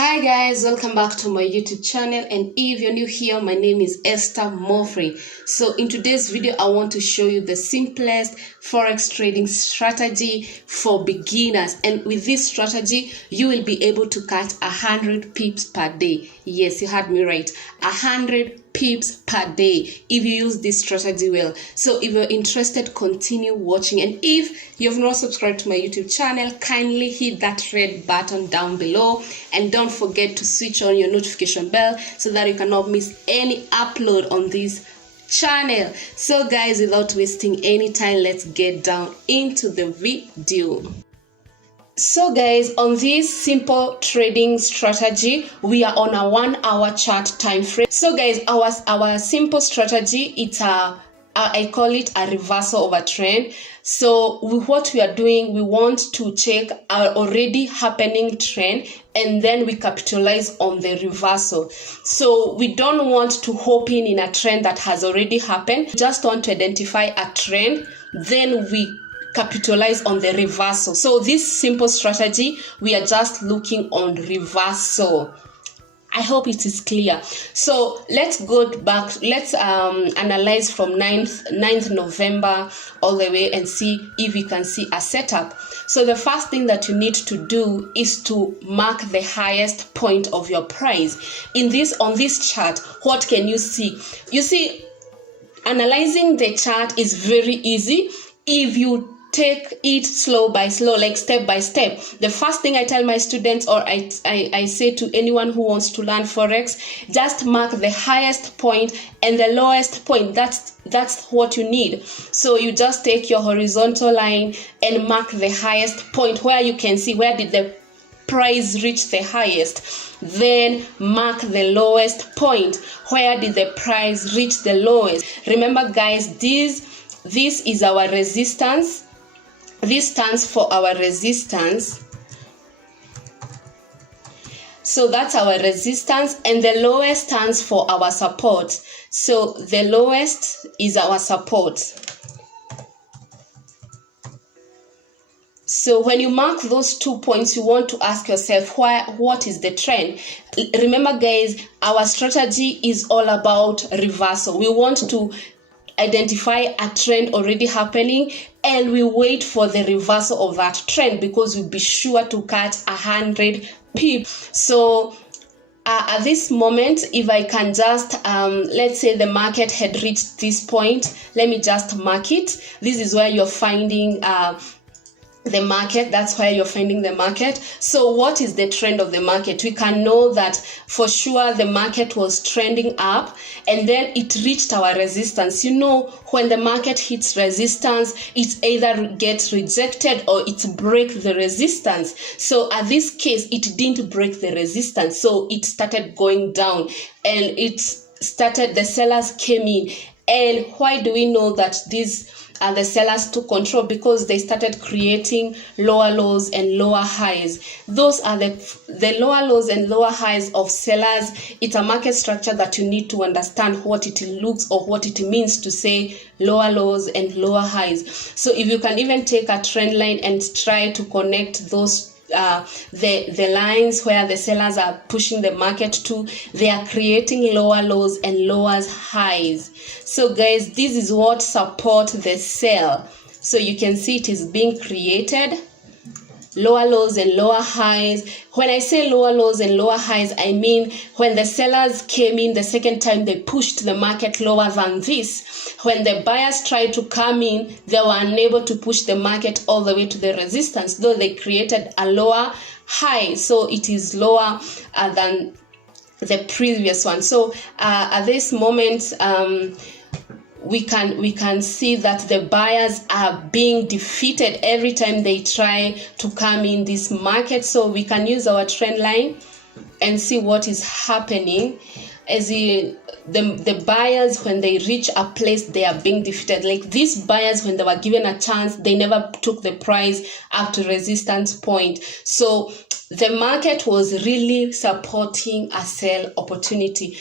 Hi guys, welcome back to my YouTube channel, and if you're new here, my name is Esther Mofrey. So in today's video, I want to show you the simplest forex trading strategy for beginners, and with this strategy you will be able to catch 100 pips per day. Yes, you heard me right, 100 pips per day if you use this strategy well. So if you're interested, continue watching, and if you've not subscribed to my YouTube channel, kindly hit that red button down below, and don't forget to switch on your notification bell so that you cannot miss any upload on this channel. So guys, without wasting any time, let's get down into the video. So guys, on this simple trading strategy, we are on a 1 hour chart time frame. So guys, our simple strategy, it's I call it a reversal of a trend. So what we are doing, we want to check our already happening trend, and then we capitalize on the reversal. So we don't want to hop in a trend that has already happened. We just want to identify a trend, then we capitalize on the reversal. So this simple strategy, we are just looking on reversal. I hope it is clear. So let's go back. Let's analyze from 9th November all the way and see if we can see a setup. So the first thing that you need to do is to mark the highest point of your price. On this chart, what can you see? You see, analyzing the chart is very easy if you take it slow by slow, like step by step. The first thing I tell my students, or I say to anyone who wants to learn forex, just mark the highest point and the lowest point. That's what you need. So you just take your horizontal line and mark the highest point where you can see where did the price reach the highest. Then mark the lowest point, where did the price reach the lowest. Remember guys, this is our resistance. This stands for our resistance. So that's our resistance, and the lowest stands for our support. So the lowest is our support. So when you mark those 2 points, you want to ask yourself, what is the trend? Remember guys, our strategy is all about reversal. We want to identify a trend already happening, and we wait for the reversal of that trend, because we'll be sure to catch 100 pips. So at this moment, if I can just let's say the market had reached this point, let me just mark it. This is where you're finding the market. That's where you're finding the market. So what is the trend of the market? We can know that for sure the market was trending up, and then it reached our resistance. You know, when the market hits resistance, it either gets rejected or it breaks the resistance. So at this case, it didn't break the resistance, so it started going down, and the sellers came in. And why do we know that these the sellers took control? Because they started creating lower lows and lower highs. Those are the lower lows and lower highs of sellers. It's a market structure that you need to understand what it looks or what it means to say lower lows and lower highs. So if you can even take a trend line and try to connect those the lines where the sellers are pushing the market to, they are creating lower lows and lower highs. So guys, this is what support the sell. So you can see it is being created, lower lows and lower highs. When I say lower lows and lower highs, I mean when the sellers came in the second time, they pushed the market lower than this. When the buyers tried to come in, they were unable to push the market all the way to the resistance, though they created a lower high. So it is lower than the previous one. So at this moment, we can see that the buyers are being defeated every time they try to come in this market. So we can use our trend line and see what is happening. As the buyers, when they reach a place, they are being defeated. Like these buyers, when they were given a chance, they never took the price up to resistance point. So the market was really supporting a sell opportunity.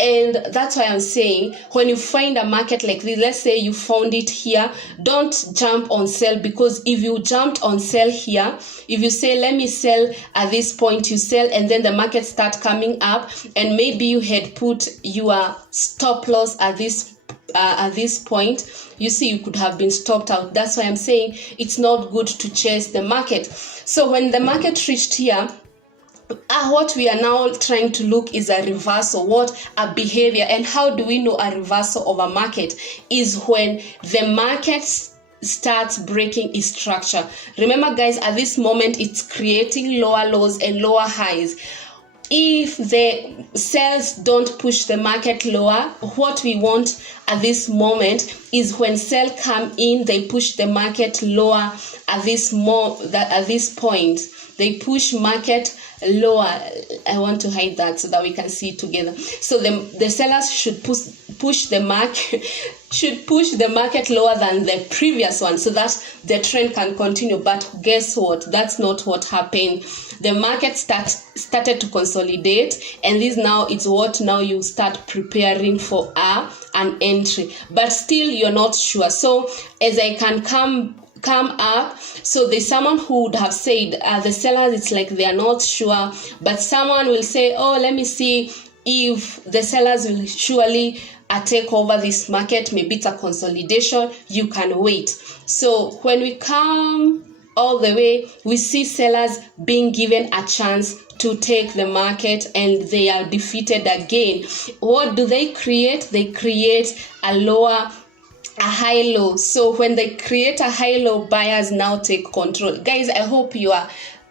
And that's why I'm saying, when you find a market like this, let's say you found it here, don't jump on sell, because if you jumped on sell here, if you say, let me sell at this point, you sell, and then the market start coming up, and maybe you had put your stop loss at this point, you see you could have been stopped out. That's why I'm saying it's not good to chase the market. So when the market reached here, what we are now trying to look is a reversal, what a behavior. And how do we know a reversal of a market? Is when the market starts breaking its structure. Remember guys, at this moment it's creating lower lows and lower highs. If the sales don't push the market lower, what we want at this moment is when sell come in, they push the market lower at this point. They push market lower. I want to hide that so that we can see it together. So the sellers should push the market lower than the previous one, so that the trend can continue. But guess what? That's not what happened. The market started to consolidate, and this now is what now you start preparing for an entry, but still you're not sure. So as I can come up, so there's someone who would have said the sellers, it's like they are not sure, but someone will say, oh, let me see if the sellers will surely take over this market. Maybe it's a consolidation, you can wait. So when we come all the way, we see sellers being given a chance to take the market, and they are defeated again. What do they create? They create a high low. So when they create a high low, buyers now take control. Guys, I hope you are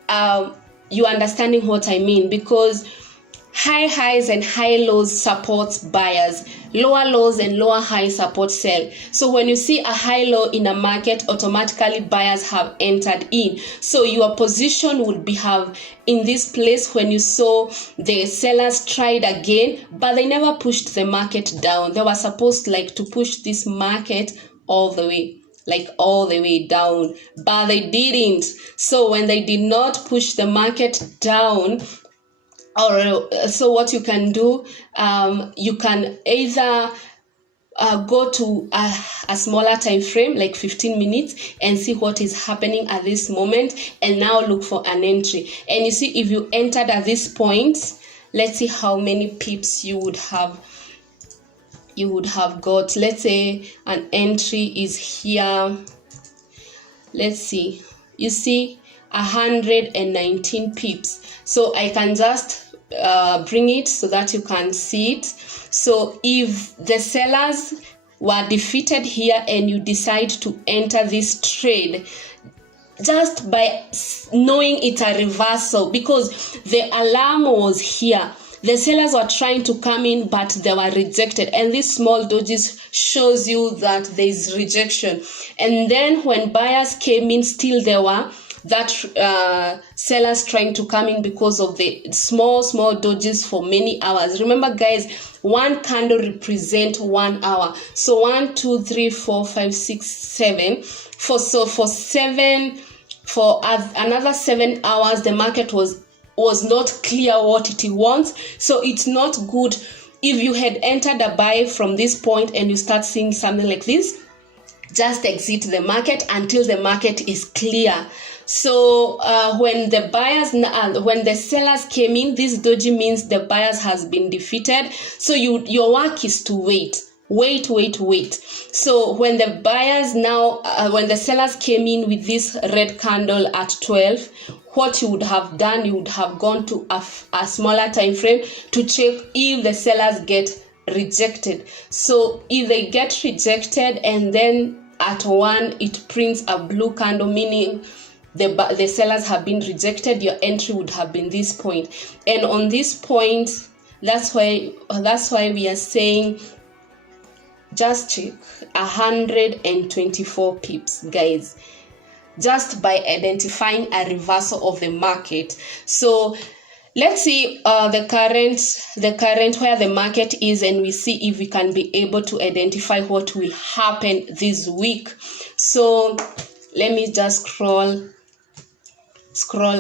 understanding what I mean, because high highs and high lows supports buyers, lower lows and lower highs support sell. So when you see a high low in a market, automatically buyers have entered in. So your position would be have in this place when you saw the sellers tried again, but they never pushed the market down. They were supposed to push this market all the way down, but they didn't. So when they did not push the market down, so what you can do, you can either go to a smaller time frame, like 15 minutes, and see what is happening at this moment, and now look for an entry. And you see, if you entered at this point, let's see how many pips you would have got. Let's say an entry is here. Let's see, you see 119 pips. So I can just bring it so that you can see it. So if the sellers were defeated here and you decide to enter this trade, just by knowing it's a reversal, because the alarm was here, the sellers were trying to come in but they were rejected, and this small dodges shows you that there is rejection. And then when buyers came in, still there were sellers trying to come in because of the small dodges for many hours. Remember guys, one candle represents 1 hour. So 1, 2, 3, 4, 5, 6, 7. For another 7 hours, the market was not clear what it wants. So it's not good if you had entered a buy from this point and you start seeing something like this. Just exit the market until the market is clear. So when the sellers came in, this doji means the buyers has been defeated. So your work is to wait. So when the buyers now, when the sellers came in with this red candle at 12, what you would have done, you would have gone to a smaller time frame to check if the sellers get rejected. So if they get rejected and then at 1 it prints a blue candle, meaning the sellers have been rejected, your entry would have been this point. And on this point, that's why we are saying just check 124 pips, guys, just by identifying a reversal of the market. So let's see the current where the market is, and we see if we can be able to identify what will happen this week. So let me just scroll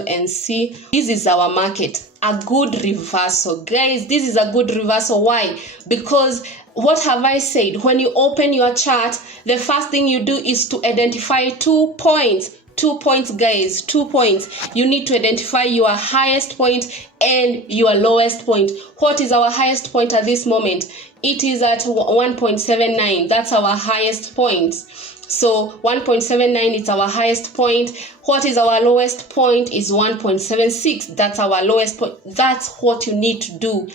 and see. This is our market a good reversal. Guys, this is a good reversal. Why? Because what have I said? When you open your chart, the first thing you do is to identify 2 points. 2 points, guys, 2 points. You need to identify your highest point and your lowest point. What is our highest point at this moment? It is at 1.79. That's our highest point. So 1.79 is our highest point. What is our lowest point? Is 1.76. That's our lowest point. That's what you need to do.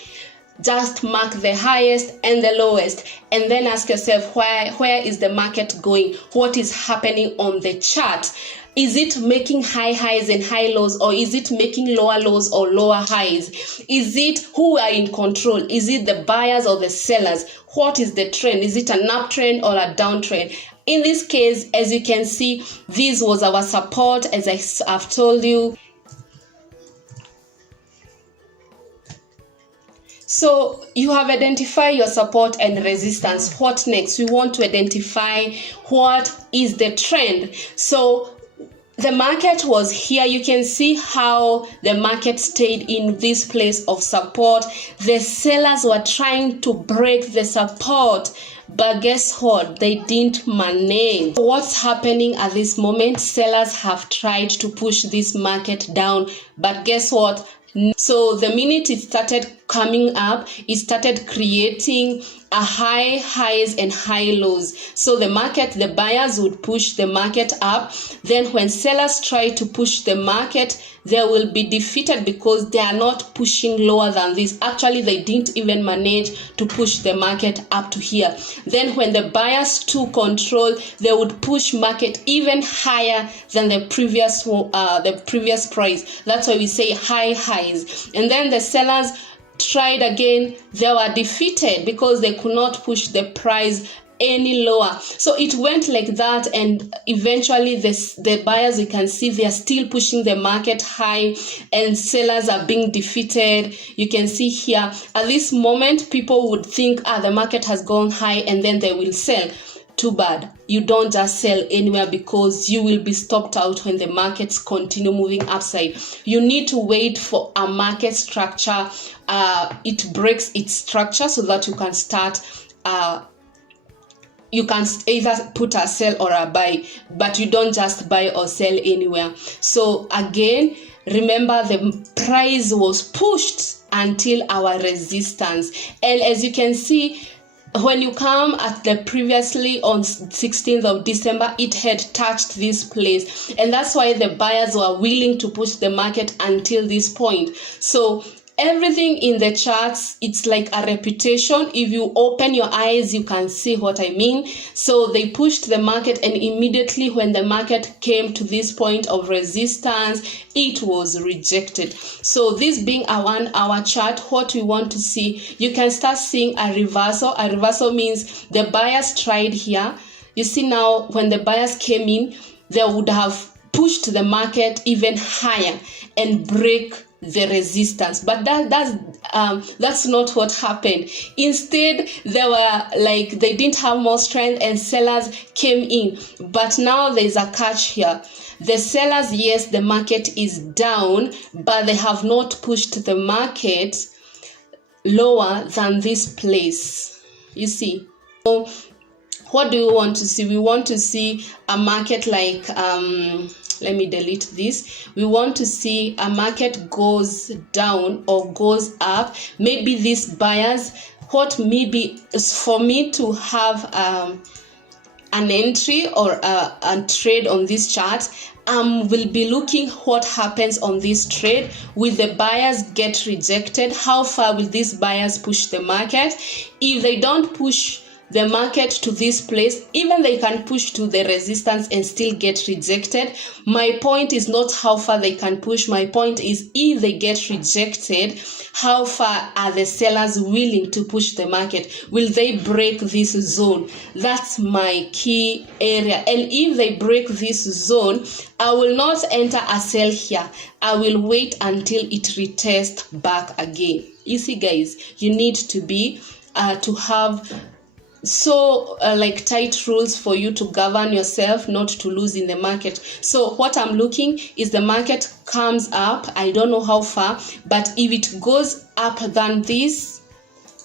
Just mark the highest and the lowest, and then ask yourself, where is the market going? What is happening on the chart? Is it making high highs and high lows, or is it making lower lows or lower highs? Is it who are in control? Is it the buyers or the sellers? What is the trend? Is it an uptrend or a downtrend? In this case, as you can see, this was our support, as I've told you. So you have identified your support and resistance. What next? We want to identify what is the trend. So the market was here. You can see how the market stayed in this place of support. The sellers were trying to break the support, but guess what? They didn't manage. What's happening at this moment? Sellers have tried to push this market down, but guess what? So the minute it started coming up, it started creating a highs and high lows. So the buyers would push the market up. Then when sellers try to push the market, they will be defeated because they are not pushing lower than this. Actually, they didn't even manage to push the market up to here. Then when the buyers took control, they would push market even higher than the previous price. That's why we say high highs. And then the sellers tried again. They were defeated because they could not push the price any lower. So it went like that, and eventually the buyers, you can see they are still pushing the market high, and sellers are being defeated. You can see here at this moment, people would think the market has gone high, and then they will sell. Too bad. You don't just sell anywhere, because you will be stopped out when the markets continue moving upside. You need to wait for a market structure. It breaks its structure so that you can start. You can either put a sell or a buy, but you don't just buy or sell anywhere. So again, remember, the price was pushed until our resistance. And as you can see, when you come at the previously on 16th of December, it had touched this place. And that's why the buyers were willing to push the market until this point. So everything in the charts, it's like a reputation. If you open your eyes, you can see what I mean. So they pushed the market, and immediately when the market came to this point of resistance, it was rejected. So this being a 1 hour chart, what we want to see, you can start seeing a reversal. A reversal means the buyers tried here. You see now, when the buyers came in, they would have pushed the market even higher and break the resistance, but that's not what happened. Instead, they didn't have more strength, and sellers came in. But now there's a catch here. The sellers, yes, the market is down, but they have not pushed the market lower than this place. You see. So what do we want to see? We want to see a market like let me delete this. We want to see a market goes down or goes up. Maybe these buyers, what maybe is for me to have an entry or a trade on this chart, will be looking what happens on this trade. Will the buyers get rejected? How far will these buyers push the market? If they don't push the market to this place, even they can push to the resistance and still get rejected. My point is not how far they can push. My point is, if they get rejected, how far are the sellers willing to push the market? Will they break this zone? That's my key area. And if they break this zone, I will not enter a sell here. I will wait until it retests back again. You see, guys, you need to be to have like tight rules for you to govern yourself not to lose in the market. So what I'm looking is the market comes up, I don't know how far, but if it goes up than this,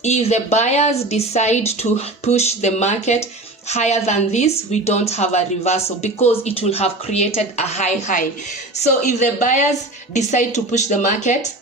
if the buyers decide to push the market higher than this, we don't have a reversal because it will have created a high. So if the buyers decide to push the market,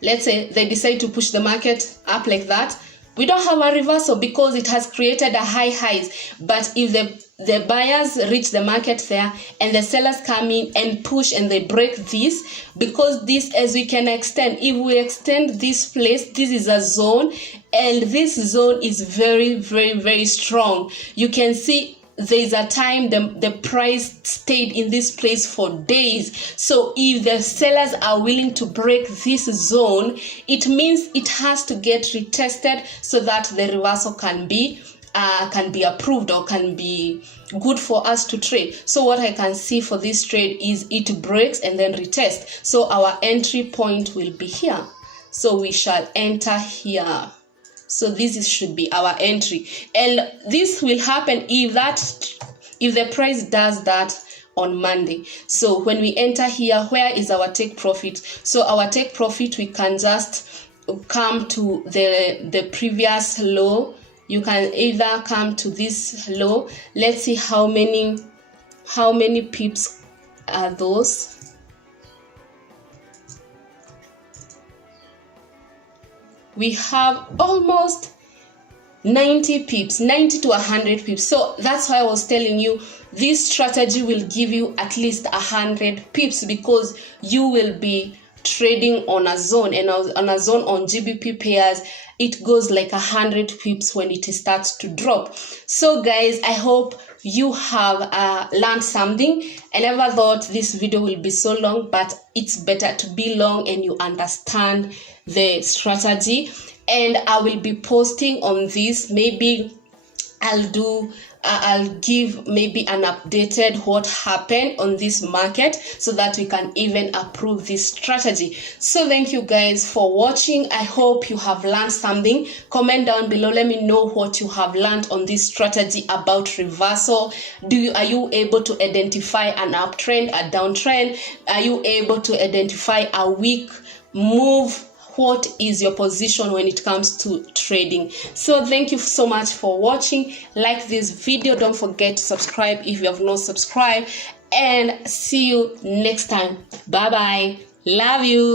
let's say they decide to push the market up like that, we don't have a reversal because it has created a highs. But if the buyers reach the market there and the sellers come in and push and they break this, because this, as we can extend, if we extend this place, this is a zone, and this zone is very strong. You can see there's a time the price stayed in this place for days. So if the sellers are willing to break this zone, it means it has to get retested so that the reversal can be approved or can be good for us to trade. So what I can see for this trade is it breaks and then retest. So our entry point will be here. So we shall enter here. So this should be our entry, and this will happen if the price does that on Monday. So when we enter here, where is our take profit? So our take profit, we can just come to the previous low. You can either come to this low. Let's see how many pips are those. We have almost 90 pips, 90 to 100 pips. So that's why I was telling you this strategy will give you at least 100 pips, because you will be trading on a zone, and on a zone on GBP pairs, it goes like 100 pips when it starts to drop. So guys, I hope you have learned something. I never thought this video will be so long, but it's better to be long and you understand the strategy. And I will be posting on this. Maybe I'll give maybe an updated what happened on this market so that we can even approve this strategy. So thank you guys for watching. I hope you have learned something. Comment down below, let me know what you have learned on this strategy about reversal. Are you able to identify an uptrend, a downtrend? Are you able to identify a weak move? What is your position when it comes to trading? So thank you so much for watching. Like this video, don't forget to subscribe if you have not subscribed, and see you next time. Bye bye. Love you.